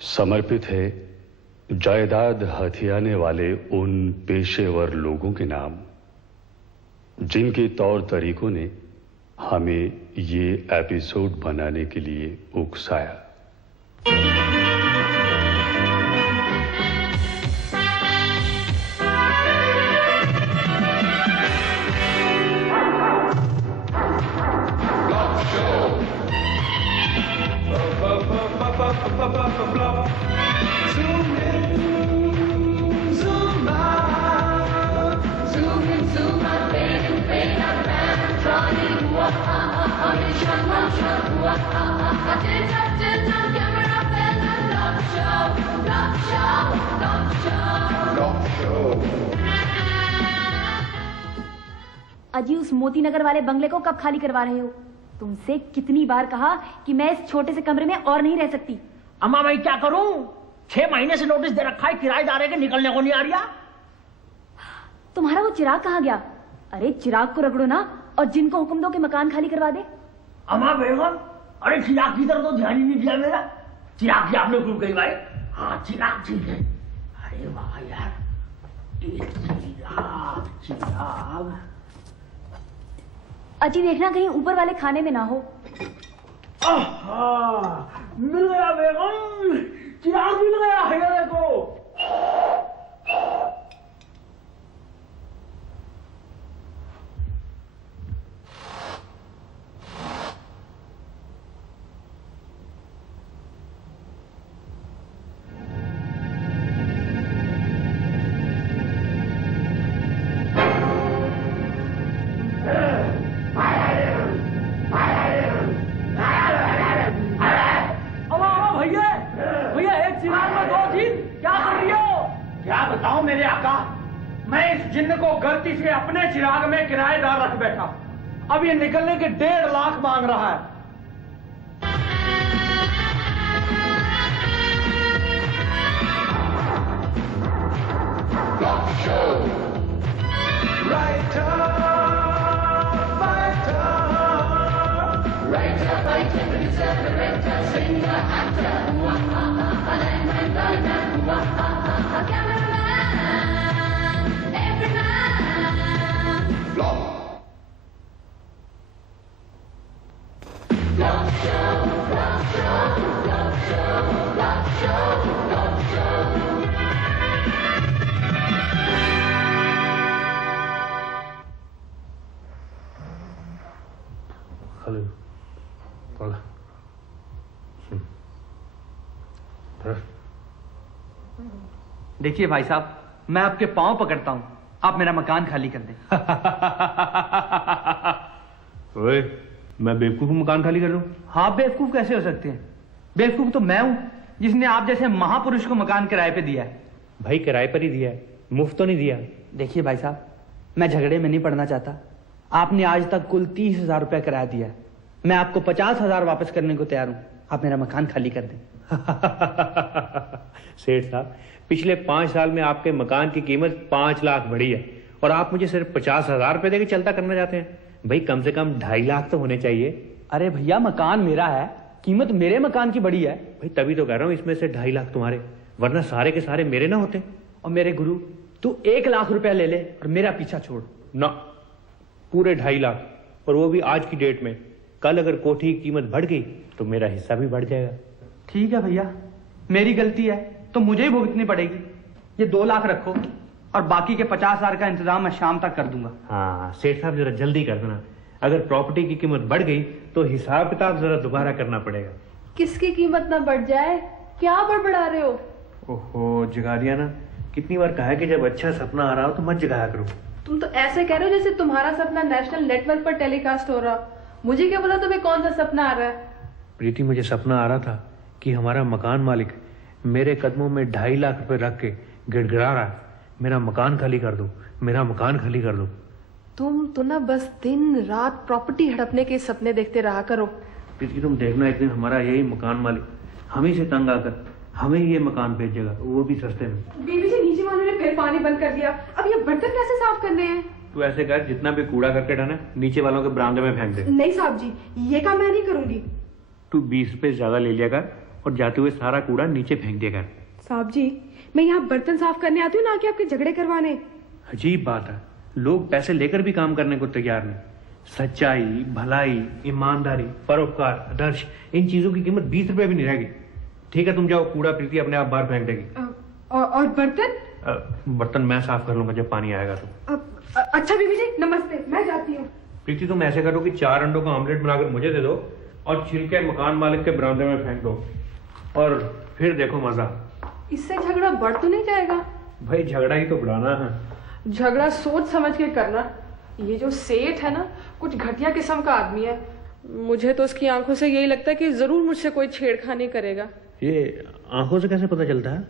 समर्पित है जायदाद हथियाने वाले उन पेशेवर लोगों के नाम जिनके तौर तरीकों ने हमें ये एपिसोड बनाने के लिए उकसाया। अजी उस मोती नगर वाले बंगले को कब खाली करवा रहे हो? तुमसे कितनी बार कहा कि मैं इस छोटे से कमरे में और नहीं रह सकती। अम्मा मैं क्या करूं? 6 महीने से नोटिस दे रखा है, किराएदार है कि निकलने को नहीं आ रहा। तुम्हारा वो चिराग कहाँ गया? अरे चिराग को रगड़ो ना और जिनको हुक्म दो कि मकान खाली करवा दे। अम्मा बेगम, अरे चिराग की तरफ तो ध्यान ही नहीं दिया मेरा। चिराग की आपने क्यों कही भाई? हाँ चिराग ठीक है। अरे वाह यार, चिराग। अजी देखना कहीं ऊपर वाले खाने में ना हो। मिल गया बेगम, चिराग मिल गया है देखो। मेरे आका, मैं इस जिन्न को गलती से अपने चिराग में किराएदार रख बैठा। अब ये निकलने के 1.5 लाख मांग रहा है। देखिए भाई साहब, मैं आपके पांव पकड़ता हूं, आप मेरा मकान खाली कर दें। ओए, मैं बेवकूफ मकान खाली कर लूं? हाँ बेवकूफ कैसे हो सकते हैं? बेवकूफ तो मैं हूं जिसने आप जैसे महापुरुष को मकान किराए पे दिया है। भाई किराए पर ही दिया है, मुफ्त तो नहीं दिया। देखिए भाई साहब, मैं झगड़े में नहीं पड़ना चाहता। आपने आज तक कुल 30,000 रुपया किराया दिया है। मैं आपको 50,000 वापस करने को तैयार हूं। आप मेरा मकान खाली कर दें। सेठ साहब, पिछले 5 साल में आपके मकान की कीमत 5 लाख बढ़ी है और आप मुझे सिर्फ 50,000 रुपए देके चलता करना चाहते हैं। भाई कम से कम 2.5 लाख तो होने चाहिए। अरे भैया, मकान मेरा है, कीमत मेरे मकान की बड़ी है। भाई तभी तो कह रहा हूँ, इसमें से 2.5 लाख तुम्हारे, वरना सारे के सारे मेरे ना होते। और मेरे गुरु, तू 1 लाख रुपया ले ले और मेरा पीछा छोड़ ना। पूरे 2.5 लाख, और वो भी आज की डेट में। कल अगर कोठी की कीमत बढ़ गई तो मेरा हिस्सा भी बढ़ जाएगा। ठीक है भैया, मेरी गलती है तो मुझे ही भुगतनी पड़ेगी। ये 2 लाख रखो और बाकी के 50,000 का इंतजाम मैं शाम तक कर दूंगा। हाँ सेठ साहब, जरा जल्दी कर देना। अगर प्रॉपर्टी की कीमत बढ़ गई तो हिसाब किताब जरा दोबारा करना पड़ेगा। किसकी कीमत ना बढ़ जाए? क्या बड़बड़ा रहे हो? ओहो, जगा दिया ना। कितनी बार कहा है कि जब अच्छा सपना आ रहा हो तो मत जगाया करो। तुम तो ऐसे कह रहे हो जैसे तुम्हारा सपना नेशनल नेटवर्क पर टेलीकास्ट हो रहा। मुझे क्या पता तुम्हें कौन सा सपना आ रहा है? प्रीति, मुझे सपना आ रहा था कि हमारा मकान मालिक मेरे कदमों में 2.5 लाख रुपए रख के गिड़गिड़ा रहा है, मेरा मकान खाली कर दो, मेरा मकान खाली कर दो। तुम तो ना बस दिन रात प्रॉपर्टी हड़पने के सपने देखते रहा करो। प्रीति, तुम देखना, एक दिन हमारा यही मकान मालिक हम ही से तंग आकर हमें ही ये मकान भेजेगा, वो भी सस्ते में। बीबी जी, नीचे वालों ने फिर पानी बंद कर दिया। अब ये बर्तन कैसे साफ करने हैं? तू ऐसे कर, जितना भी कूड़ा करके डाना नीचे वालों के बरामदे में फेंक दे। नहीं साहब जी, ये काम मैं नहीं करूंगी। तू 20 रुपए ज्यादा ले लिया कर और जाते हुए सारा कूड़ा नीचे फेंक दिया कर। साहब जी, मैं यहाँ बर्तन साफ करने आती हूँ, ना कि आपके झगड़े करवाने। अजीब बात है, लोग पैसे लेकर भी काम करने को तैयार नहीं। सच्चाई, भलाई, ईमानदारी, परोपकार, आदर्श, इन चीजों की कीमत 20 रुपए भी नहीं रहेगी। ठीक है, तुम जाओ, कूड़ा प्रीति अपने आप बाहर फेंक देगी। और बर्तन? बर्तन मैं साफ कर लूंगा जब पानी आएगा तो। अच्छा बीबी जी, नमस्ते, मैं जाती हूँ। प्रीति, तुम ऐसे करो कि 4 अंडों का ऑमलेट बनाकर मुझे दे दो और छिलके मकान मालिक के बरामदे में फेंक दो, और फिर देखो मजा। इससे झगड़ा बढ़ तो नहीं जाएगा? भाई झगड़ा ही तो बढ़ाना है। झगड़ा सोच समझ के करना। ये जो सेठ है ना, कुछ घटिया किस्म का आदमी है। मुझे तो उसकी आंखों से यही लगता है कि जरूर मुझसे कोई छेड़खानी करेगा। ये आंखों से कैसे पता चलता है?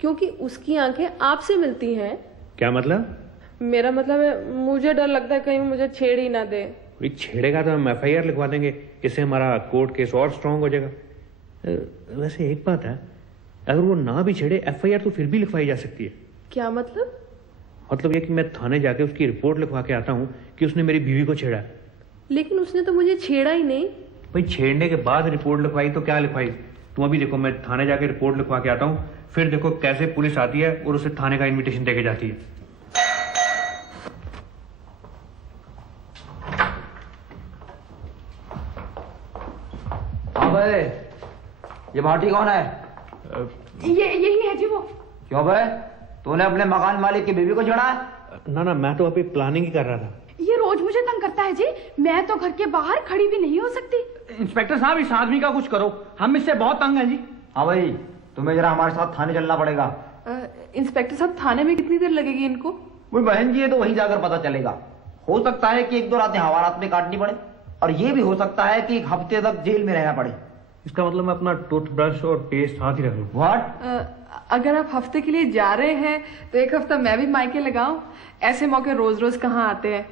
क्योंकि उसकी आंखें आपसे मिलती हैं। क्या मतलब? मेरा मतलब है, मुझे डर लगता है कहीं मुझे छेड़ ही ना दे। छेड़ेगा तो हम FIR लिखवा देंगे, इससे हमारा कोर्ट केस और स्ट्रांग हो जाएगा। वैसे एक बात है, अगर वो ना भी छेड़े, FIR तो फिर भी लिखवाई जा सकती है। क्या मतलब? मतलब ये कि मैं थाने जाके उसकी रिपोर्ट लिखवा के आता हूँ कि उसने मेरी बीवी को छेड़ा है। लेकिन उसने तो मुझे छेड़ा ही नहीं। भाई छेड़ने के बाद रिपोर्ट लिखवाई तो क्या लिखवाई? तुम अभी देखो, मैं थाने जाके रिपोर्ट लिखवा के आता हूँ, फिर देखो कैसे पुलिस आती है और उसे थाने का इन्विटेशन देके जाती है। हाँ भाई, ये भाटी कौन है? यही है जी वो। क्यों भाई, तूने अपने मकान मालिक की बीवी को छेड़ा है? ना, मैं तो अभी प्लानिंग ही कर रहा था। ये रोज मुझे तंग करता है जी, मैं तो घर के बाहर खड़ी भी नहीं हो सकती। इंस्पेक्टर साहब, इस आदमी का कुछ करो, हम इससे बहुत तंग हैं जी। हाँ भाई, तुम्हें जरा हमारे साथ थाने चलना पड़ेगा। इंस्पेक्टर साहब, थाने में कितनी देर लगेगी इनको? वो बहन जी है तो वहीं जाकर पता चलेगा। हो सकता है कि 1-2 रातें हवालात में काटनी पड़े, और ये भी हो सकता है कि 1 हफ्ते तक जेल में रहना पड़े। इसका मतलब मैं अपना टूथब्रश और पेस्ट साथ ही रख लूं। व्हाट? अगर आप हफ्ते के लिए जा रहे हैं तो 1 हफ्ता मैं भी मायके लगाऊं। ऐसे मौके रोज रोज कहाँ आते हैं।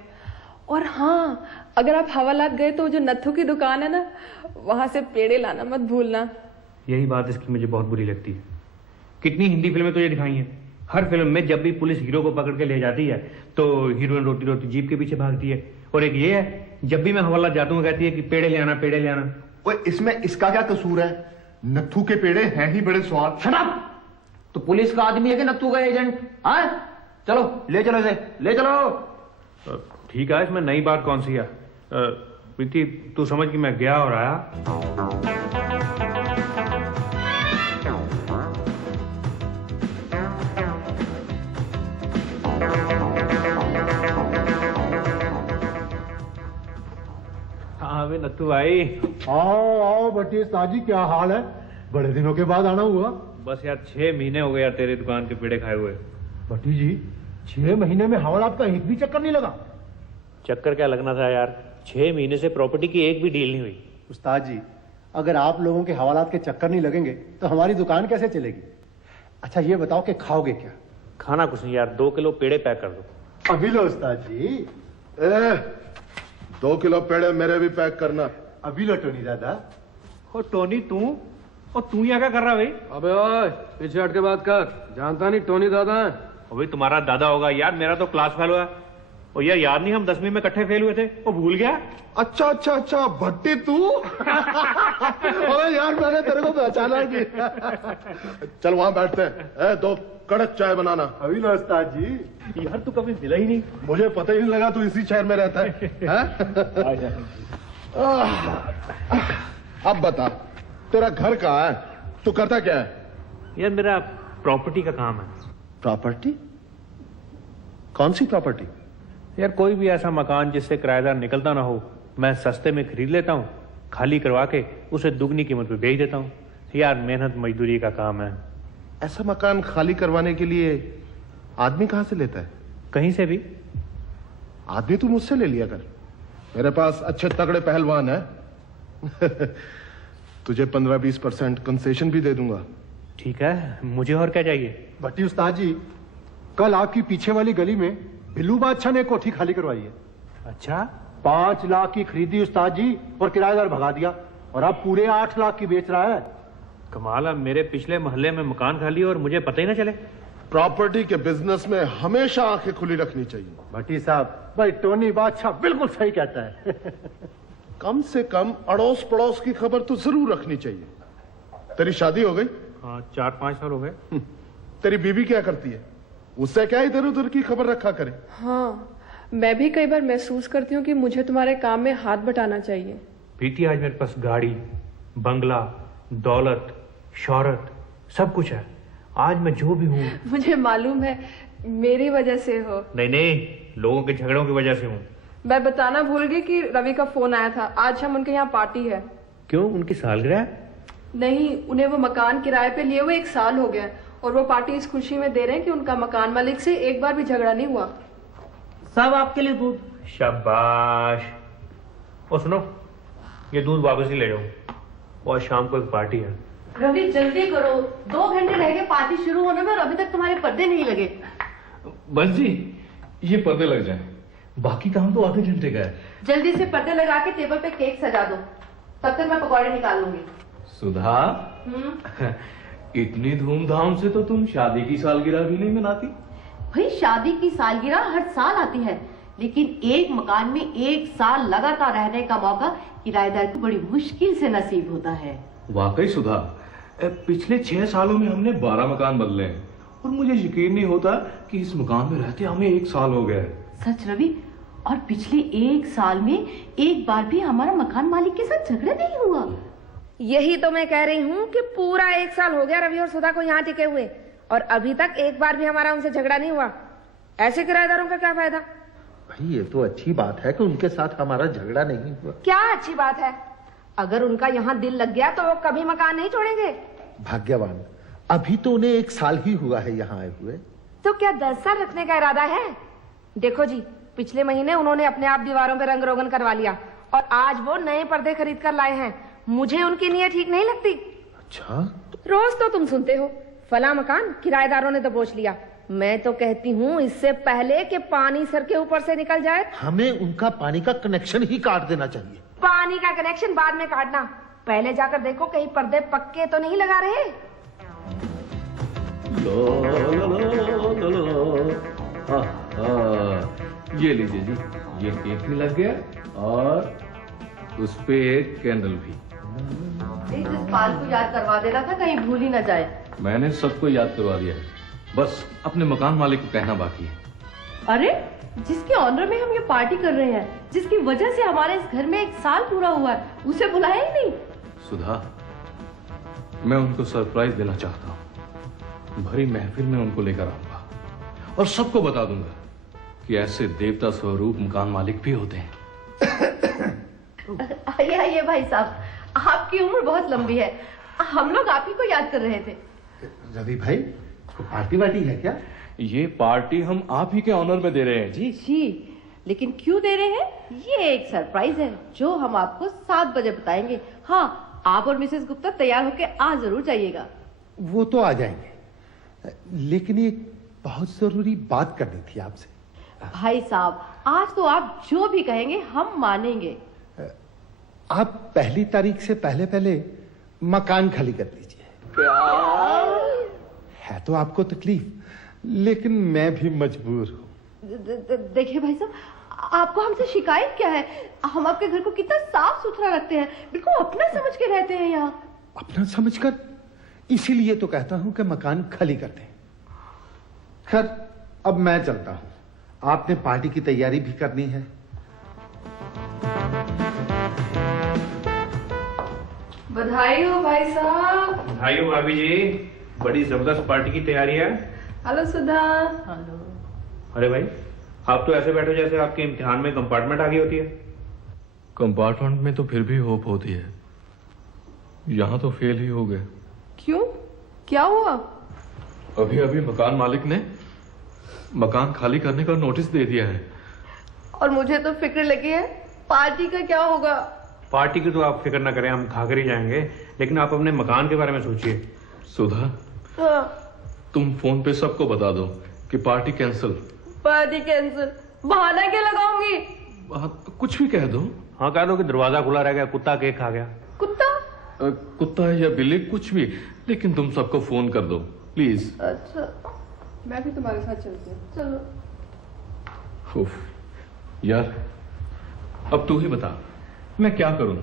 और हाँ, अगर आप हवालात गए तो जो नत्थू की दुकान है ना, वहां से पेड़े लाना मत भूलना। यही बात इसकी मुझे बहुत बुरी लगती है। कितनी हिंदी फिल्में तो ये दिखाई हैं, हर फिल्म में जब भी पुलिस हीरो को पकड़ के ले जाती है तो हीरोइन रोती रोती जीप के पीछे भागती है। और एक ये है, जब भी मैं हवालात जाता हूँ कहती है कि पेड़े ले आना, पेड़े ले आना। ओए, इसमें इसका क्या कसूर है? नत्थू के पेड़े हैं ही बड़े स्वाद। Shut up! तो पुलिस का आदमी है कि नत्थू का एजेंट? हाँ, चलो ले चलो इसे, ले चलो। ठीक है, इसमें नई बात कौन सी है? प्रीति, तू समझ कि मैं गया और आया। हाँ वे नत्थू भाई। आओ आओ भट्टी उस्ताद जी, क्या हाल है? बड़े दिनों के बाद आना हुआ। बस यार 6 महीने हो गए यार तेरी दुकान के पेड़े खाए हुए। भट्टी जी, 6 महीने में हवालात का एक भी चक्कर नहीं लगा? चक्कर क्या लगना था यार, 6 महीने से प्रॉपर्टी की एक भी डील नहीं हुई। उस्ताद जी, अगर आप लोगों के हवालात के चक्कर नहीं लगेंगे तो हमारी दुकान कैसे चलेगी? अच्छा ये बताओ कि खाओगे क्या? खाना कुछ नहीं यार, 2 किलो पेड़े पैक कर दो। अभी लो उस्ताद जी। 2 किलो पेड़े मेरे भी पैक करना। अभी लो टोनी दादा। ओ टोनी, तू और तू यहाँ क्या कर रहा भाई? अबे ओए, पीछे हट के बात कर, जानता नहीं टोनी दादा है। भाई तुम्हारा दादा होगा यार, मेरा तो क्लास फेल हुआ। और यार याद नहीं, हम 10वीं में इकट्ठे फेल हुए थे, वो भूल गया? अच्छा अच्छा अच्छा, भट्टी तू? अरे यार, मैंने तेरे को पहचाना नहीं। चल वहां बैठते हैं, 2 कड़क चाय बनाना। अभी लो उस्ताद जी। यार तू कभी मिला ही नहीं। मुझे पता ही नहीं लगा तू इसी शहर में रहता है। अब बता, तेरा घर कहाँ है? तू करता क्या है? यार मेरा प्रॉपर्टी का काम है। प्रॉपर्टी? कौन सी प्रॉपर्टी? यार कोई भी ऐसा मकान जिससे किराएदार निकलता ना हो, मैं सस्ते में खरीद लेता हूँ, खाली करवा के उसे दुगनी कीमत पे बेच देता हूँ। यार मेहनत मजदूरी का काम है। ऐसा मकान खाली करवाने के लिए आदमी कहाँ से लेता है? कहीं से भी। आदमी तू मुझसे ले लिया कर, मेरे पास अच्छे तगड़े पहलवान है। तुझे 15-20% कंसेशन भी दे दूंगा। ठीक है, मुझे और क्या चाहिए? भट्टी उस्ताद जी, कल आपकी पीछे वाली गली में बिल्लू बादशाह ने कोठी खाली करवाई है। अच्छा? 5 लाख की खरीदी उस्ताद जी, और किराएदार भगा दिया, और अब पूरे 8 लाख की बेच रहा है। कमाल है, मेरे पिछले मोहल्ले में मकान खाली और मुझे पता ही ना चले। प्रॉपर्टी के बिजनेस में हमेशा आंखें खुली रखनी चाहिए। भट्टी साहब, भाई टोनी बादशाह बिल्कुल सही कहता है। कम से कम अड़ोस पड़ोस की खबर तो जरूर रखनी चाहिए। तेरी शादी हो गई? हाँ 4-5 साल हो गए। तेरी बीवी क्या करती है? उससे क्या इधर उधर की खबर रखा करे? हाँ, मैं भी कई बार महसूस करती हूँ कि मुझे तुम्हारे काम में हाथ बटाना चाहिए। प्रीति, आज मेरे पास गाड़ी, बंगला, दौलत, शौहरत सब कुछ है। आज मैं जो भी हूँ, मुझे मालूम है मेरी वजह से हो। नहीं, लोगों के झगड़ों की वजह से हूँ। मैं बताना भूल गई कि रवि का फोन आया था। आज हम उनके यहाँ पार्टी है। क्यों, उनकी सालगिरह? नहीं, उन्हें वो मकान किराए पे लिए हुए 1 साल हो गया और वो पार्टी इस खुशी में दे रहे हैं कि उनका मकान मालिक से एक बार भी झगड़ा नहीं हुआ। सब आपके लिए दूध। शाबाश। और सुनो, ये दूध वापस ही ले जाओ और शाम को एक पार्टी है। रवि जल्दी करो, 2 घंटे रह गए पार्टी शुरू होने में और अभी तक तुम्हारे पर्दे नहीं लगे। बस जी, ये पर्दे लग जाए, बाकी काम तो आधे घंटे का है। जल्दी से पर्दे लगा के टेबल पे केक सजा दो, तब तक मैं पकौड़े निकाल लूंगी। सुधा, इतनी धूमधाम से तो तुम शादी की सालगिरह भी नहीं मनाती। भाई शादी की सालगिरह हर साल आती है, लेकिन एक मकान में 1 साल लगातार रहने का मौका किराएदार को बड़ी मुश्किल से नसीब होता है। वाकई सुधा, पिछले 6 सालों में हमने 12 मकान बदले हैं और मुझे यकीन नहीं होता कि इस मकान में रहते हमें 1 साल हो गया है। सच रवि, और पिछले 1 साल में एक बार भी हमारा मकान मालिक के साथ झगड़ा नहीं हुआ। यही तो मैं कह रही हूँ कि पूरा 1 साल हो गया रवि और सुधा को यहाँ टिके हुए और अभी तक एक बार भी हमारा उनसे झगड़ा नहीं हुआ। ऐसे किराएदारों का क्या फायदा? भाई ये तो अच्छी बात है कि उनके साथ हमारा झगड़ा नहीं हुआ। क्या अच्छी बात है? अगर उनका यहाँ दिल लग गया तो वो कभी मकान नहीं छोड़ेंगे। भाग्यवान, अभी तो उन्हें 1 साल ही हुआ है यहाँ आए हुए। तो क्या 10 साल रखने का इरादा है? देखो जी, पिछले महीने उन्होंने अपने आप दीवारों पे रंग रोगन करवा लिया और आज वो नए पर्दे खरीद कर लाए हैं। मुझे उनकी नीयत ठीक नहीं लगती। अच्छा? रोज तो तुम सुनते हो फला मकान किराएदारों ने दबोच लिया। मैं तो कहती हूँ इससे पहले कि पानी सर के ऊपर से निकल जाए, हमें उनका पानी का कनेक्शन ही काट देना चाहिए। पानी का कनेक्शन बाद में काटना, पहले जाकर देखो कहीं पर्दे पक्के तो नहीं लगा रहे। ये लीजिए जी, ये केक भी लग गया और उस पे एक कैंडल भी। इस पाल को याद करवा देना था, कहीं भूल ही न जाए। मैंने सबको याद करवा दिया है, बस अपने मकान मालिक को कहना बाकी है। अरे जिसके ऑनर में हम ये पार्टी कर रहे हैं, जिसकी वजह से हमारे इस घर में 1 साल पूरा हुआ है, उसे बुलाया ही नहीं। सुधा, मैं उनको सरप्राइज देना चाहता हूँ। भरी महफिल में उनको लेकर आऊंगा और सबको बता दूंगा कि ऐसे देवता स्वरूप मकान मालिक भी होते हैं। आइए भाई साहब, आपकी उम्र बहुत लंबी है, हम लोग आप ही को याद कर रहे थे। रवि भाई, पार्टी वार्टी है क्या? ये पार्टी हम आप ही के ऑनर में दे रहे हैं जी, लेकिन क्यों दे रहे हैं? ये एक सरप्राइज है जो हम आपको 7 बजे बताएंगे। हाँ, आप और मिसेस गुप्ता तैयार होकर आ जरूर जाइएगा। वो तो आ जाएंगे, लेकिन एक बहुत जरूरी बात करनी थी आपसे। भाई साहब, आज तो आप जो भी कहेंगे हम मानेंगे। आप 1 तारीख से पहले मकान खाली कर दीजिए। है तो आपको तकलीफ, लेकिन मैं भी मजबूर हूँ। देखिए भाई साहब, आपको हमसे शिकायत क्या है? हम आपके घर को कितना साफ सुथरा रखते हैं, बिल्कुल अपना समझ के रहते हैं यहाँ। अपना समझकर? इसीलिए तो कहता हूँ कि मकान खाली कर दें। खैर, अब मैं चलता हूँ, आपने पार्टी की तैयारी भी करनी है। बधाई हो भाई साहब। बधाई हो भाभी जी, बड़ी जबरदस्त पार्टी की तैयारी है। हेलो सुधा। हेलो। अरे भाई, आप तो ऐसे बैठो जैसे आपके इम्तिहान में कंपार्टमेंट आ गई होती है। कंपार्टमेंट में तो फिर भी होप होती है, यहाँ तो फेल ही हो गए। क्यों, क्या हुआ? अभी अभी मकान मालिक ने मकान खाली करने का नोटिस दे दिया है। और मुझे तो फिक्र लगी है, पार्टी का क्या होगा? पार्टी की तो आप फिक्र ना करें, हम खाकर ही जाएंगे, लेकिन आप अपने मकान के बारे में सोचिए। सुधा, तुम फोन पे सबको बता दो कि पार्टी कैंसिल। Party cancel? बहाना क्या लगाऊंगी? कुछ भी कह दो। हाँ, कह दो कि दरवाजा खुला रह गया, कुत्ता केक खा गया। कुत्ता? कुत्ता या बिल्ली, कुछ भी, लेकिन तुम सबको फोन कर दो प्लीज। अच्छा, मैं भी तुम्हारे साथ चलती हूँ। चलो। यार, अब तू ही बता, मैं क्या करूं?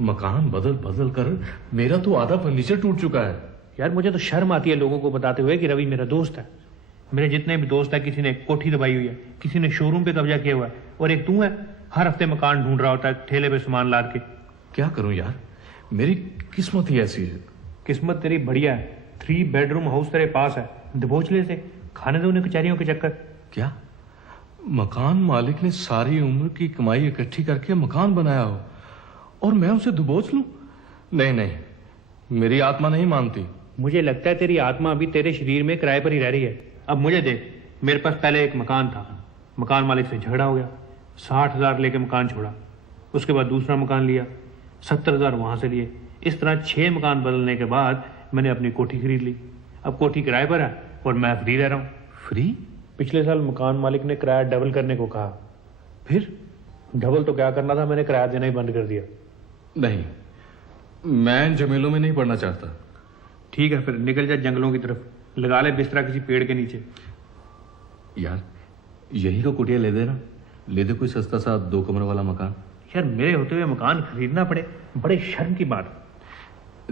मकान बदल बदल कर मेरा तो आधा फर्नीचर टूट चुका है। यार मुझे तो शर्म आती है लोगों को बताते हुए कि रवि मेरा दोस्त है। मेरे जितने भी दोस्त है, किसी ने कोठी दबाई हुई है, किसी ने शोरूम पे कब्जा किया हुआ है, और एक तू है हर हफ्ते मकान ढूंढ रहा होता है ठेले पे सामान लाद के। क्या करूं यार, मेरी किस्मत ही ऐसी है। किस्मत तेरी बढ़िया है, 3 बेडरूम हाउस तेरे पास है, दबोच ले से, खाने दो उन्हें कचहरियों के चक्कर। क्या मकान मालिक ने सारी उम्र की कमाई इकट्ठी करके मकान बनाया हो और मैं उसे दबोच लूं? नहीं नहीं, मेरी आत्मा नहीं मानती। मुझे लगता है तेरी आत्मा अभी तेरे शरीर में किराए पर ही रह रही है। अब मुझे देख, मेरे पास पहले एक मकान था, मकान मालिक से झगड़ा हो गया, 60,000 लेके मकान छोड़ा, उसके बाद दूसरा मकान लिया, 70,000 वहां से लिए। इस तरह 6 मकान बदलने के बाद मैंने अपनी कोठी खरीद ली। अब कोठी किराए पर है और मैं फ्री रह रहा हूँ। फ्री? पिछले साल मकान मालिक ने किराया डबल करने को कहा, फिर डबल तो क्या करना था, मैंने किराया देना ही बंद कर दिया। नहीं, मैं झमेलों में नहीं पड़ना चाहता। ठीक है, फिर निकल जा जंगलों की तरफ, लगा ले बिस्तरा किसी पेड़ के नीचे। यार यही को कुटिया ले देना, ले दे कोई सस्ता सा 2 कमरे वाला मकान। यार मेरे होते हुए मकान खरीदना पड़े, बड़े शर्म की बात।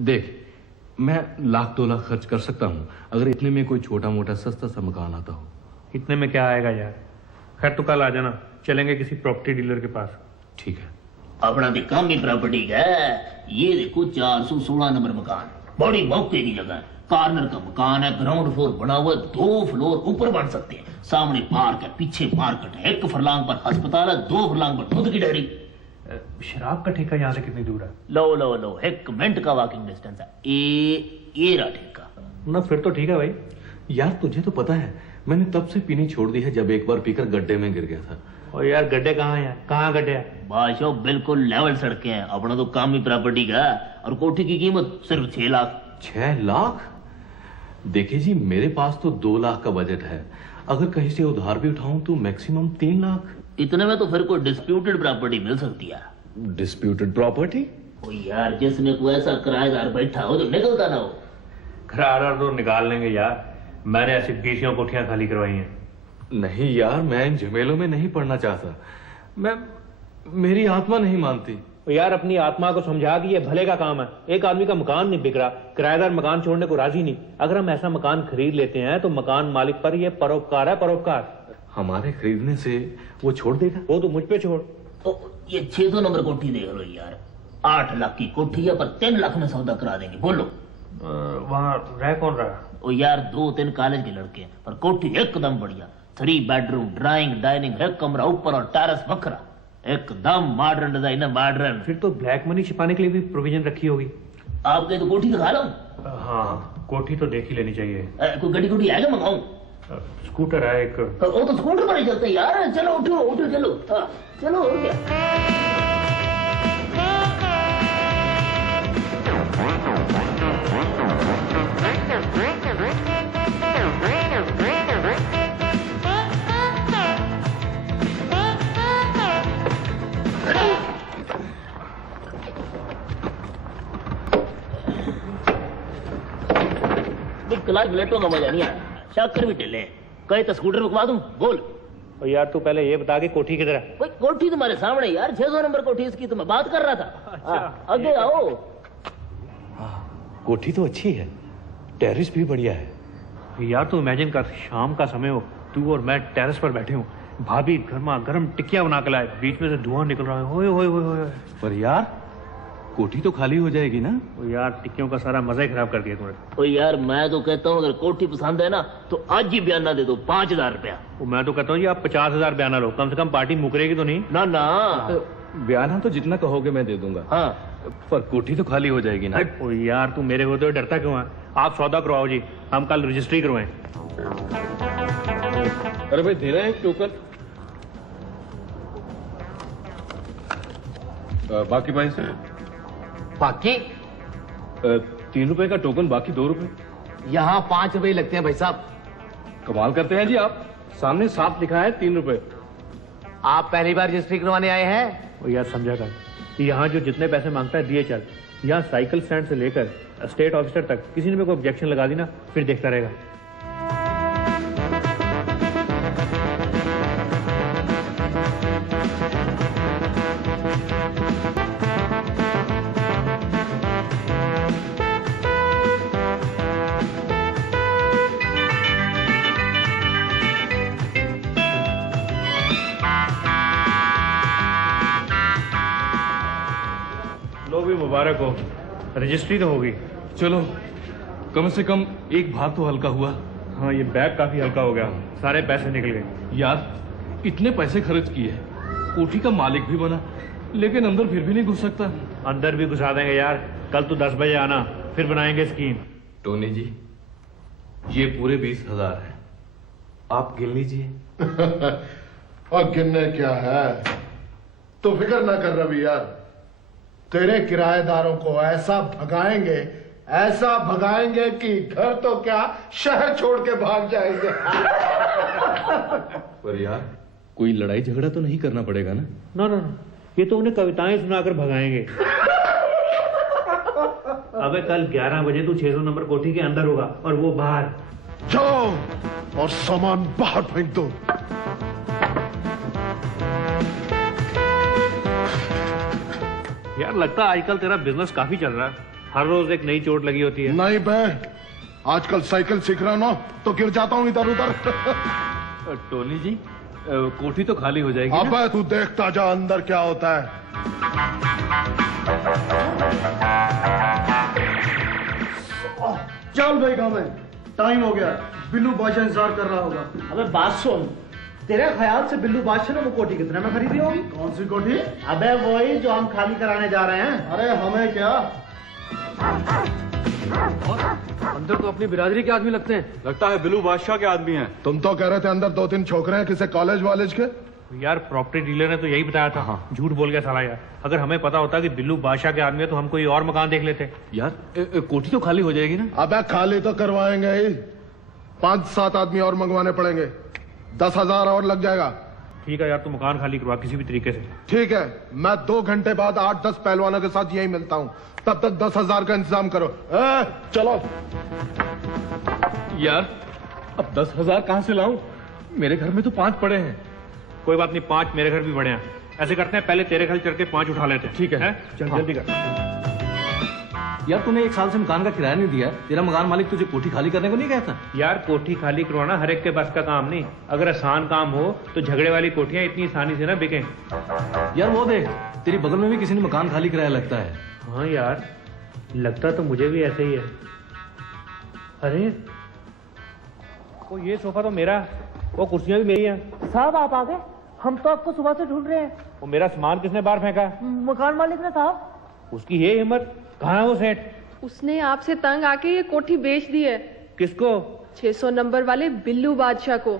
देख, मैं 1,00,000-2 लाख खर्च कर सकता हूँ अगर इतने में कोई छोटा मोटा सस्ता सा मकान आता हो। इतने में क्या आएगा यार? खैर तो कल आ जाना, चलेंगे किसी प्रॉपर्टी डीलर के पास। ठीक है। अपना तो काम ही प्रॉपर्टी का है। ये देखो 416 नंबर मकान, बड़ी मौके की जगह, कॉर्नर का मकान है, ग्राउंड फ्लोर बना हुआ, 2 फ्लोर ऊपर बन सकते हैं, सामने पार्क है, पीछे मार्केट है, 1 फरलांग पर अस्पताल है, 2 फरलांग पर दूध की डेयरी। शराब का ठेका यहाँ से कितनी दूर है? लो 1 मिनट का वॉकिंग डिस्टेंस है। ये रहा ठेका ना। फिर तो ठीक है भाई। यार तुझे तो पता है मैंने तब से पीनी छोड़ दी है जब एक बार पीकर गड्ढे में गिर गया था। और यार गड्ढे कहाँ हैं? कहाँ गड्ढे हैं? बादशाह बिल्कुल लेवल सड़कें हैं। अपना तो काम ही प्रॉपर्टी का, और कोठी की कीमत सिर्फ 6 लाख। 6 लाख? देखिए जी, मेरे पास तो 2 लाख का बजट है, अगर कहीं से उधार भी उठाऊं तो मैक्सिमम 3 लाख। इतने में तो फिर कोई डिस्प्यूटेड प्रॉपर्टी मिल सकती है। Disputed property? ओ यार, जिसमें कोई ऐसा किराएदार बैठा हो जो निकलता ना हो। किराएदार तो निकाल लेंगे यार, मैंने ऐसी 20 कोठियां खाली करवाई हैं। नहीं यार, मैं इन झमेलों में नहीं पड़ना चाहता। मेरी आत्मा नहीं मानती। यार अपनी आत्मा को समझा कि ये भले का काम है। एक आदमी का मकान नहीं बिक रहा, किराएदार मकान छोड़ने को राजी नहीं। अगर हम ऐसा मकान खरीद लेते हैं तो मकान मालिक पर ये परोपकार है, परोपकार। हमारे खरीदने से वो छोड़ देगा? वो तो मुझ पे छोड़। तो ये 600 नंबर कोठी देख लो यार, 8 लाख की कोठी है, पर 3 लाख में सौदा करा देंगे। बोलो वहाँ रह कौन रहा? ओ यार 2-3 कॉलेज के लड़के हैं, पर कोठी एकदम बढ़िया, 3 बेडरूम, ड्राइंग, डाइनिंग, 1 कमरा ऊपर और टेरेस बखरा, एकदम मॉडर्न डिजाइन है, मॉडर्न। फिर तो ब्लैक मनी छिपाने के लिए भी प्रोविजन रखी होगी। आपके तो कोठी दिखा लो। हाँ, कोठी तो देख ही लेनी चाहिए। कोई गड्डी गुड्डी आएगा मंगाऊं? स्कूटर है एक। वो तो स्कूटर पर ही चलते यार। चलो उठो चलो। चलो और क्या। क्लास लेटों का मजा नहीं आया, शक्कर भी टिले। कहे तो स्कूटर रुकवा दूं? बोल। और यार तू पहले ये बता कि कोठी किधर है? भाई कोठी तुम्हारे सामने यार, 600 नंबर कोठी, इसकी तो मैं बात कर रहा था। अच्छा, आगे आओ। कोठी तो अच्छी है, टेरेस भी बढ़िया है। यार तू इमेजिन कर, शाम का समय हो, तू और मैं टेरेस पर बैठे हूँ, भाभी गर्मा गर्म टिक्कियां बना के लाए, बीच में से धुआं निकल रहा है। होए। पर यार कोठी तो खाली हो जाएगी ना? यार टिक्कियों का सारा मजा ही खराब कर दिया तूने। ओ यार मैं तो कहता हूँ अगर कोठी पसंद है ना तो आज ही बयाना दे दो, 5,000 रुपया। मैं तो कहता हूँ जी आप 50,000 बयाना लो, कम से कम पार्टी मुकरेगी तो नहीं। ना बयाना तो जितना कहोगे मैं दे दूंगा। हाँ, पर कोठी तो खाली हो जाएगी ना। ओ यार तू मेरे होते हुए डरता क्यों है? आप सौदा करवाओ जी, हम कल रजिस्ट्री करवाएं। अरे भाई दे रहे हैं एक टोकन। बाकी पैसे? बाकी 3 रुपए का टोकन, बाकी 2 रुपए। यहाँ 5 रुपए लगते हैं भाई साहब। कमाल करते हैं जी आप, सामने साफ लिखा है 3 रुपए। आप पहली बार रजिस्ट्री करवाने आए हैं? ओ यार समझा कर, यहाँ जो जितने पैसे मांगता है दिए चल। यहाँ साइकिल स्टैंड से लेकर स्टेट ऑफिसर तक किसी ने भी कोई ऑब्जेक्शन लगा दी ना, फिर देखता रहेगा। मुबारक हो, रजिस्ट्री तो होगी। चलो कम से कम एक भाग तो हल्का हुआ। हाँ, ये बैग काफी हल्का हो गया, सारे पैसे निकल गए। यार इतने पैसे खर्च किए, कोठी का मालिक भी बना, लेकिन अंदर फिर भी नहीं घुस सकता। अंदर भी घुसा देंगे यार, कल तू 10 बजे आना, फिर बनाएंगे स्कीम। टोनी जी, ये पूरे 20,000 है, आप गिन लीजिए। और गिनने क्या है, तो फिक्र ना कर रवि यार, तेरे किराएदारों को ऐसा भगाएंगे कि घर तो क्या शहर छोड़ के भाग जाएंगे। पर यार कोई लड़ाई झगड़ा तो नहीं करना पड़ेगा ना? ना ना, ये तो उन्हें कविताएं सुनाकर भगाएंगे। अबे कल 11 बजे तू 600 नंबर कोठी के अंदर होगा और वो बाहर। जाओ और सामान बाहर फेंक दो। यार लगता है आजकल तेरा बिजनेस काफी चल रहा है, हर रोज एक नई चोट लगी होती है। नहीं बे, आजकल साइकिल सीख रहा ना तो गिर जाता हूँ इधर उधर। टोनी जी, कोठी तो खाली हो जाएगी। अबे तू देखता जा अंदर क्या होता है। चल भाई गाँव में टाइम हो गया, बिल्लू बादशाह इंतजार कर रहा होगा। अबे बात सुन, तेरे ख्याल से बिल्लू बादशाह ने वो कोठी कितने में खरीदी होगी? कौन सी कोठी? अबे वही जो हम खाली कराने जा रहे हैं। अरे हमें क्या, अंदर तो अपनी बिरादरी के आदमी लगते हैं। लगता है बिल्लू बादशाह के आदमी हैं। तुम तो कह रहे थे अंदर 2-3 छोकरे हैं, किसी कॉलेज वॉलेज के। यार प्रॉपर्टी डीलर ने तो यही बताया था। हाँ। झूठ बोल गया साला यार, अगर हमें पता होता कि बिल्लू बादशाह के आदमी है तो हम कोई और मकान देख लेते। यार कोठी तो खाली हो जाएगी ना? अबे खाली तो करवाएंगे ही, 5-7 आदमी और मंगवाने पड़ेंगे, 10,000 और लग जाएगा। ठीक है यार, तू मकान खाली करवा किसी भी तरीके से। ठीक है, मैं 2 घंटे बाद 8-10 पहलवानों के साथ यही मिलता हूँ, तब तक 10,000 का इंतजाम करो। चलो। यार अब 10,000 कहाँ से लाऊं? मेरे घर में तो 5 पड़े हैं। कोई बात नहीं, 5 मेरे घर भी बड़े हैं। ऐसे करते हैं, पहले तेरे घर चढ़ के 5 उठा लेते हैं। ठीक है, चल हाँ। जल्दी कर। यार तूने 1 साल से मकान का किराया नहीं दिया, तेरा मकान मालिक तुझे कोठी खाली करने को नहीं कहता? यार कोठी खाली करवाना हर एक के बस का काम नहीं, अगर आसान काम हो तो झगड़े वाली कोठियां इतनी आसानी से ना बिकें। यार वो देख, तेरी बगल में भी किसी ने मकान खाली कराया लगता है। हाँ यार, लगता तो मुझे भी ऐसे ही है। अरे वो ये सोफा तो मेरा, वो कुर्सियां भी मेरी हैं। साहब आप आ गए, हम तो आपको सुबह से ढूंढ रहे हैं। वो मेरा सामान किसने बाहर फेंका? मकान मालिक ने साहब। उसकी ये हिम्मत, कहाँ है वो सेठ? उसने आपसे तंग आके ये कोठी बेच दी है। किसको? 600 नंबर वाले बिल्लू बादशाह को।